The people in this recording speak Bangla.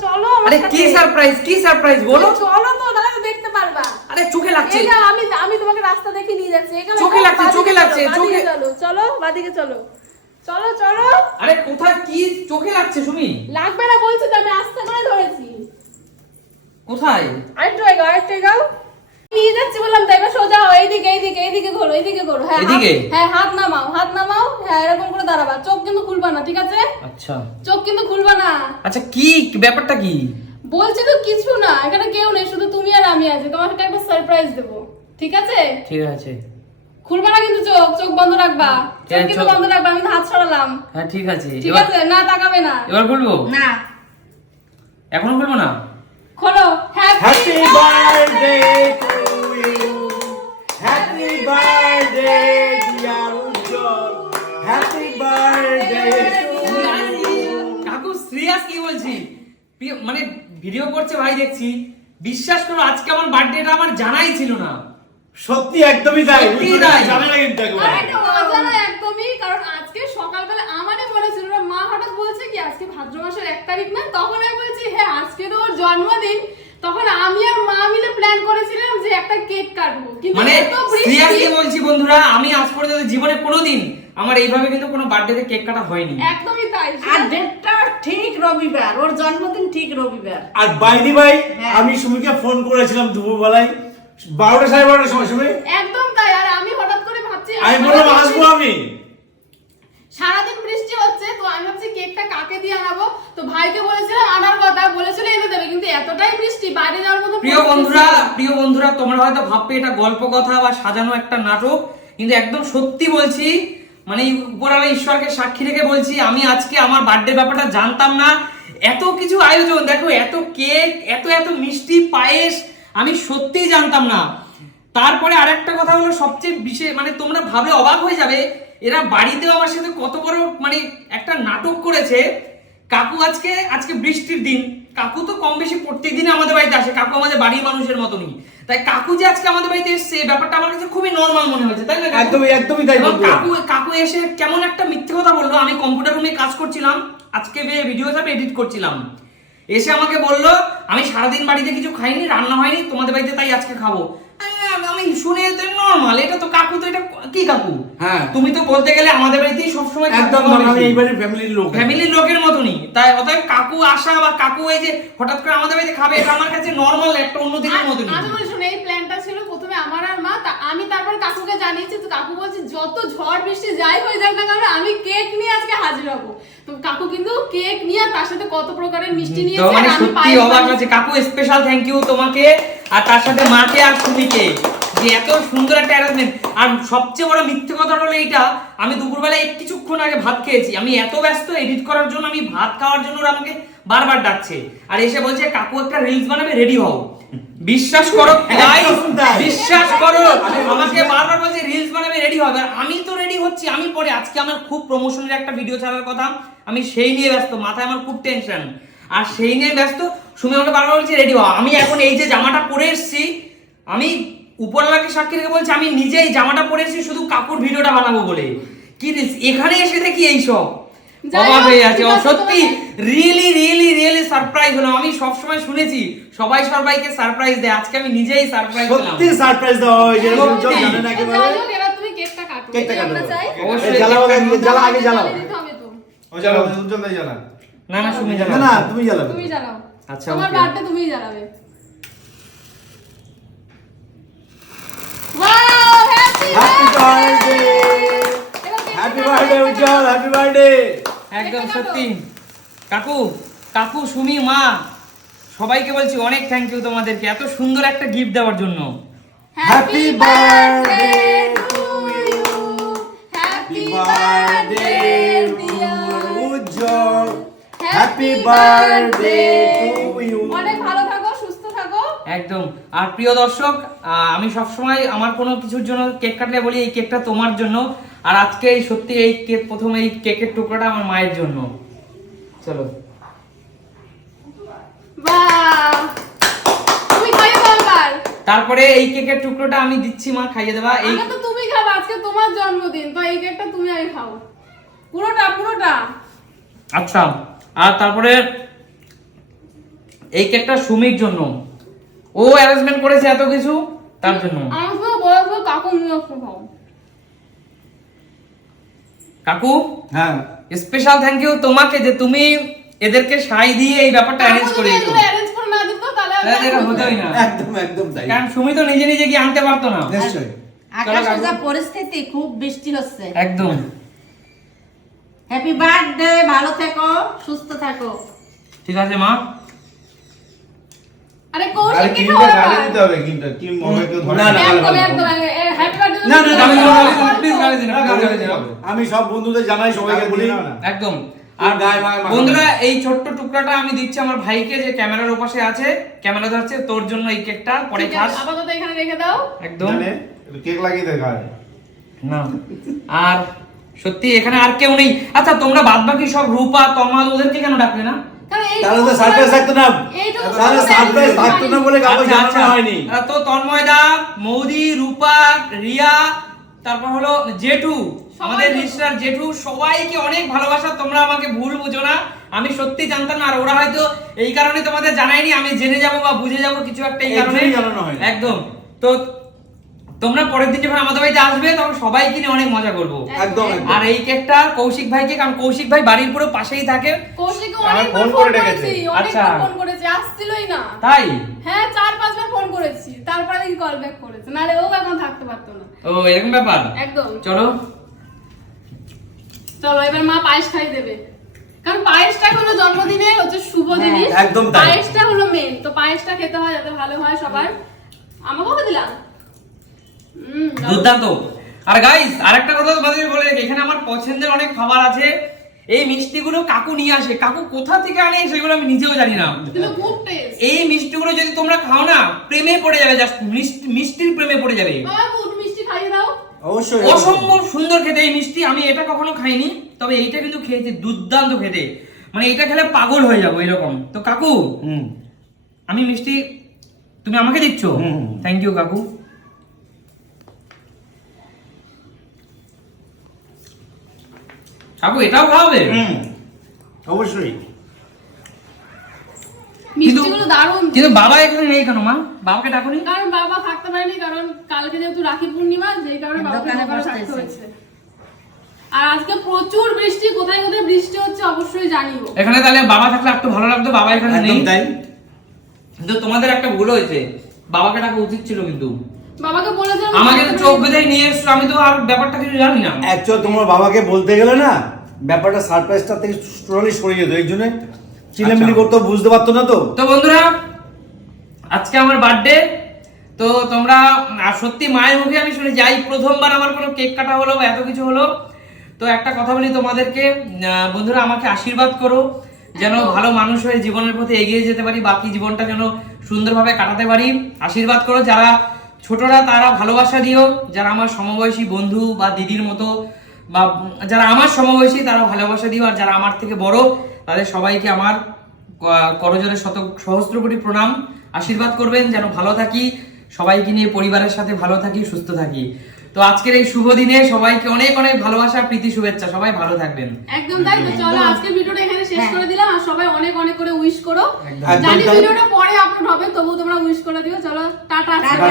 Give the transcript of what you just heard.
চলো আরে কি সারপ্রাইজ কি সারপ্রাইজ বলো। চলো তো তাহলে দেখতে পারবা। আরে চোখে লাগছে। এই আমি আমি তোমাকে রাস্তা দেখে নিয়ে যাচ্ছি এখানে চোখে চলো, লাগছে, চোখে চলো, লাগছে, চোখে- চলো চলো বাদিকে চলো। চলো চলো। আরে কোথায় কি চোখে লাগছে সুমি? লাগবে না বলছো তো আমি আস্তে করে ধরেছি। কোথায়? আরেকটু এগাও আরেকটু এগাও নিয়ে যাচ্ছি বললাম তাই সোজা হও এইদিকে এইদিকে এইদিকে ঘোরো এইদিকে ঘোরো। হ্যাঁ এদিকে? হ্যাঁ হাত নামাও হাত নামাও হ্যাঁ এরকম করে দাঁড়াবা। চোখ কিন্তু খুলবা না ঠিক আছে? আচ্ছা। চোখ কিন্তু খুলবা না। আচ্ছা কি ব্যাপারটা কি? বলছি তো কিছু না এখানে কেউ নেই শুধু তুমি আর আমি আছি। তোমাকে একটা সারপ্রাইজ দেবো ঠিক আছে? ঠিক আছে। খুলবা না কিন্তু চোখ চোখ বন্ধ রাখবা। চোখ হ্যাঁ, কিন্তু বন্ধ রাখবা আমি হাত ছড়ালাম হ্যাঁ ঠিক আছে। ঠিক আছে? না তাকাবে না। এবার খুলবো? না। এখনও খুলবো না? খোলো। হ্যাপি বার্থডে কি বলছি? মানে ভিডিও করছে ভাই দেখছি। বিশ্বাস করো আজকে আমার বার্থডেটা আমার জানাই ছিল না। সত্যি একদমই তাই। সত্যি তাই। জানে না কিন্তু আর একবার একদমই কারণ আজকে সকালবেলা আমারই মনে ছিল না, মা হঠাৎ বলছে কি আজকে ভাদ্র মাসের এক তারিখ না? তখন আমি বলছি হ্যাঁ আজকে তো ওর জন্মদিন। তখন আমি আর মা মিলে প্ল্যান করেছিলাম যে একটা কেক কাটবো। কিন্তু মানে সিরিয়াসলি বলছি বন্ধুরা পর্যন্ত জীবনে কোনোদিন আমার এইভাবে কিন্তু কোনো বার্থডেতে কেক কাটা হয়নি। একদমই তাই। আর ডেটটা ঠিক রবিবার ওর জন্মদিন ঠিক রবিবার। আর বাইদি ভাই হ্যাঁ। আমি সুমিকে ফোন করেছিলাম দুপুরবেলায় বারোটা সাড়ে বারোটার সময় সুমি? একদম তাই আর আমি হঠাৎ করে ভাবছি আমি বললাম আসব আমি? সারাদিন বৃষ্টি হচ্ছে তো আমি ভাবছি কেকটা কাকে দিয়ে আনাবো? তো ভাইকে বলেছিলাম আনার কথা বলেছিল এনে দেবে কিন্তু এতটাই বৃষ্টি বাইরে যাওয়ার মতো প্রিয় বন্ধুরা প্রিয় বন্ধুরা তোমরা হয়তো ভাববে এটা গল্প কথা বা সাজানো একটা নাটক। কিন্তু একদম সত্যি বলছি মানে উপরালা ঈশ্বরকে সাক্ষী রেখে বলছি, আমি আজকে আমার বার্থডে ব্যাপারটা জানতাম না। এত কিছু আয়োজন, দেখো এত কেক, এত এত মিষ্টি, পায়েস, আমি সত্যিই জানতাম না। তারপরে আরেকটা কথা হলো, সবচেয়ে বিশেষ মানে তোমরা ভাবে অবাক হয়ে যাবে, এরা বাড়িতেও আমার সাথে কত বড় মানে একটা নাটক করেছে। কাকু আজকে আজকে বৃষ্টির দিন। কাকু তো কম বেশি প্রত্যেক দিনে আমাদের বাড়িতে আসে, কাকু আমাদের বাড়ির মানুষের মতনই। তাই কাকু যে আজকে আমাদের বাড়িতে এসছে ব্যাপারটা আমার কাছে খুবই নর্মাল মনে হয়েছে তাই না একদমই একদমই তাই কাকু কাকু এসে কেমন একটা মিথ্যে কথা বলল আমি কম্পিউটার রুমে কাজ করছিলাম আজকে ভিডিও হিসাবে এডিট করছিলাম। এসে আমাকে বলল আমি সারাদিন বাড়িতে কিছু খাইনি রান্না হয়নি তোমাদের বাড়িতে তাই আজকে খাব। আহ, আমি শুনে নর্মাল এটা তো কাকু তো এটা কি কাকু? হ্যাঁ। তুমি তো বলতে গেলে আমাদের বাড়িতেই সবসময় একদম আমি এইবারে ফ্যামিলির লোক। ফ্যামিলির লোকের মতনই। তাই অতএব কাকু আসা বা কাকু এই যে হঠাৎ করে আমাদের বাড়িতে খাবে এটা আমার কাছে নর্মাল একটা অন্য দিনের মতনই। আমি বলি শোনো, এই প্ল্যানটা ছিল প্রথমে আমার আর মা তা আমি তারপর কাকুকে জানিয়েছি তো কাকু বলছে যত ঝড় বৃষ্টি যাই হয়ে যাক না কারণ আমি কেক নিয়ে আজকে হাজির হব। তো কাকু কিন্তু কেক নিয়ে আর তার সাথে কত প্রকারের মিষ্টি তো নিয়েছে মানে আমি। আছে কাকু স্পেশাল থ্যাংক ইউ তোমাকে আর তার সাথে মাকে আর সুমিকে। যে এত সুন্দর একটা অ্যারেঞ্জমেন্ট আর সবচেয়ে বড় মিথ্যে কথা হলো এইটা আমি দুপুরবেলা এই কিছুক্ষণ আগে ভাত খেয়েছি। আমি এত ব্যস্ত এডিট করার জন্য আমি ভাত খাওয়ার জন্য ওরা আমাকে বারবার ডাকছে। আর এসে বলছে কাকু একটা রিলস বানাবে রেডি হও। বিশ্বাস করো বিশ্বাস করো আমাকে বারবার বলছে রিলস বানাবে রেডি হবে। আর আমি তো রেডি হচ্ছি আমি পরে আজকে আমার খুব প্রমোশনের একটা ভিডিও ছাড়ার কথা। আমি সেই নিয়ে ব্যস্ত মাথায় আমার খুব টেনশন আর সেই নিয়ে ব্যস্ত সুমি আমাকে বারবার বলছে রেডি হও। আমি এখন এই যে জামাটা পরে এসেছি আমি উপরওয়ালাকে সাক্ষী রেখে বলছি আমি নিজেই জামাটা পরে এসেছি শুধু কাপড় ভিডিওটা বানাবো বলে। কি এখানে এসে দেখি এইসব অবাক হয়ে আছে সত্যি রিয়েলি রিয়েলি রিয়েলি সারপ্রাইজ হলো আমি সবসময় শুনেছি সবাই সবাইকে সারপ্রাইজ দেয়। আজকে আমি নিজেই সারপ্রাইজ দিলাম সত্যি সারপ্রাইজ দেওয়া। জানে না তো একেবারে যাই হোক, এবার তুমি কেকটা কাটো। কেকটা কাটো। অবশ্যই এই জ্বালাও জ্বালা আগে জ্বালাও জ্বালিয়ে দিতে হবে তো। ও জ্বালাও উজ্জ্বল জ্বালা না না শুনে না না তুমি জ্বালাবে। তুমি জ্বালাও। আচ্ছা, তোমার বার্থডে তুমিই জ্বালাবে। Wow, happy happy birthday happy কাটো, বার্থডে কেকটা উজ্জ্বল কাটো। হ্যাপি বার্থডে একদম সত্যি কাকু কাকু সুমি মা সবাইকে বলছি অনেক থ্যাংক ইউ তোমাদেরকে। এত সুন্দর একটা গিফট দেওয়ার জন্য। Happy birthday to you. Happy happy birthday, birthday dear. উজ্জ্বল Happy হ্যাপি বার্থডে একদম। আর প্রিয় দর্শক আমি সবসময় আমার কোনো কিছুর জন্য কেক কাটলে বলি এই কেকটা তোমার জন্য। আর আজকে এই সত্যি এই কেক প্রথম এই কেকের টুকরোটা আমার মায়ের জন্য। চলো। তারপরে এই কেকের টুকরোটা আমি দিচ্ছি মা খাইয়ে দেবা। এই তো তুমি খাবে আজকে তোমার জন্মদিন তো এই কেকটা তুমি আগে খাও। পুরোটা পুরোটা। আচ্ছা। আর তারপরে এই কেকটা সুমির জন্য। ও অ্যারেঞ্জমেন্ট করেছে এত কিছু? তার জন্য। আমার শুধু বলব কাকু নিয়ে আসতে খাও কাকু? হ্যাঁ। স্পেশাল থ্যাংক ইউ তোমাকে যে তুমি এদেরকে সাই দিয়ে এই ব্যাপারটা অ্যারেঞ্জ করে যদি দিতো করে না দিত, তাহলে এটা হতোই না। একদম একদম তাই। কারণ সুমি তো নিজে নিজে গিয়ে আনতে পারতো না। নিশ্চয়ই। আকাশের যা পরিস্থিতি খুব বৃষ্টি হচ্ছে। একদম। হ্যাপি বার্থডে ভালো থেকো সুস্থ থাকো। ঠিক আছে মা। আরে গালি দিতে হবে কেউ ধরে না, না, না, না। আমি সব বন্ধুদের জানাই সবাইকে বলি। একদম। আর গায়ে। বন্ধুরা এই ছোট্ট টুকরাটা আমি দিচ্ছি আমার ভাইকে যে ক্যামেরার ওপাশে আছে। ক্যামেরা ধরছে তোর জন্য এই কেকটা পরে খাস। আপাতত এখানে রেখে দাও। একদম। কেক লাগিয়ে দেখা না। আর সত্যি এখানে আর কেউ নেই। আচ্ছা তোমরা বাদ বাকি সব রূপা তমাল ওদেরকে কেন ডাকলে না? তাহলে তো সারপ্রাইজ থাকতো না। তাহলে সারপ্রাইজ থাকতো না বলে কাউকে আচ্ছা, আচ্ছা। জানানো হয়নি মৌদি রূপা রিয়া তারপর হলো জেঠু। আমাদের রিস্টার জেঠু সবাইকে অনেক ভালোবাসা তোমরা আমাকে ভুল বুঝো না। আমি সত্যি জানতাম না আর ওরা হয়তো এই কারণে তোমাদের জানাইনি আমি জেনে যাব বা বুঝে যাব কিছু একটা এই কারণে। একদম। তো তোমরা পরের দিন যখন আমাদের বাড়িতে আসবে তখন সবাই নিয়ে অনেক মজা করব। একদম আর এই কেকটা কৌশিক ভাইকে কারণ কৌশিক ভাই বাড়ির পুরো পাশেই থাকে। কৌশিককে অনেকবার ফোন করে ডেকেছে। আচ্ছা। ফোন করেছি আসছিলই না। তাই? হ্যাঁ চার পাঁচবার ফোন করেছি তারপরে দেখি কল ব্যাক করেছে। নাহলে ও এখন থাকতে পারতো না। ও এরকম ব্যাপার? একদম। চলো। চলো এবার মা পায়েস খাই দেবে। কারণ পায়েসটা হলো জন্মদিনে হচ্ছে শুভ হ্যাঁ, জিনিস। একদম তাই। পায়েসটা হলো মেন তো পায়েসটা খেতে হয় যাতে ভালো হয় সবার। আমাকেও দিলাম। দুর্দান্ত। আর গাইস আরেকটা কথা তোমাদের বলে এখানে আমার পছন্দের অনেক খাবার আছে। এই মিষ্টিগুলো কাকু নিয়ে আসে। কাকু কোথা থেকে আনে সেগুলো আমি নিজেও জানি না। এই মিষ্টিগুলো যদি তোমরা খাও না প্রেমে পড়ে যাবে জাস্ট মিষ্টির প্রেমে পড়ে যাবে। বাবা গুড মিষ্টি খাইয়ে দাও? অবশ্যই। অসম্ভব সুন্দর খেতে এই মিষ্টি। আমি এটা কখনো খাইনি তবে এইটা কিন্তু খেয়েছি দুর্দান্ত খেতে। মানে এটা খেলে পাগল হয়ে যাব এরকম। তো কাকু হুম। আমি মিষ্টি তুমি আমাকে দিচ্ছ? হুম। থ্যাংক ইউ কাকু। কাকু এটাও খাওয়াবে? হুম অবশ্যই। মিষ্টিগুলো দারুণ। কিন্তু বাবা এখানে নেই কেন মা? বাবাকে ডাকুনি? কারণ বাবা থাকতে পারেনি কারণ কালকে যেহেতু রাখি পূর্ণিমা যেই কারণে বাবাকে দোকানে দোকানে থাকতে হয়েছে। আর আজকে প্রচুর বৃষ্টি কোথায় কোথায় বৃষ্টি হচ্ছে অবশ্যই জানিও। এখানে তাহলে বাবা থাকলে একটু ভালো লাগতো বাবা এখানে নেই। তাই। কিন্তু তোমাদের একটা ভুল হয়েছে বাবাকে ডাকা উচিত ছিল কিন্তু। বাবাকে বলেছিলাম আমাকে তো চোখ পারিনি। বেঁধে নিয়ে এসছো আমি তো আর ব্যাপারটা কিছু জানি না। অ্যাকচুয়াল তোমার বাবাকে বলতে গেলে না ব্যাপারটা সারপ্রাইজটা থেকে টোটালি সরিয়ে যেত এই জন্য চিলেমিলি আচ্ছা। করতে বুঝতে পারতো না তো? তো বন্ধুরা আজকে আমার বার্থডে তো তোমরা আর সত্যি মায়ের মুখে আমি শুনে যাই প্রথমবার আমার কোনো কেক কাটা হলো বা এত কিছু হলো। তো একটা কথা বলি তোমাদেরকে বন্ধুরা আমাকে আশীর্বাদ করো যেন ভালো মানুষ হয়ে জীবনের পথে এগিয়ে যেতে পারি বাকি জীবনটা যেন সুন্দরভাবে কাটাতে পারি। আশীর্বাদ করো যারা ছোটরা তারা ভালোবাসা দিও। যারা আমার সমবয়সী বন্ধু বা দিদির মতো বা যারা আমার সমবয়সী তারা ভালোবাসা দিও। আর যারা আমার থেকে বড়, তাদের সবাইকে আমার করজোরে শত, সহস্র কোটি প্রণাম। আশীর্বাদ করবেন, যেন ভালো থাকি। সবাইকে নিয়ে পরিবারের সাথে ভালো থাকি, সুস্থ থাকি। তো আজকের এই শুভ দিনে সবাইকে অনেক অনেক ভালোবাসা প্রীতি শুভেচ্ছা। সবাই ভালো থাকবেন। একদম তাই তো। চলো আজকে ভিডিওটা এখানে শেষ করে দিলাম আর সবাই অনেক অনেক করে উইশ করো। জানি ভিডিওটা পরে আপলোড হবে তবু তোমরা উইশ করে দিও। চলো টাটা। টাটা।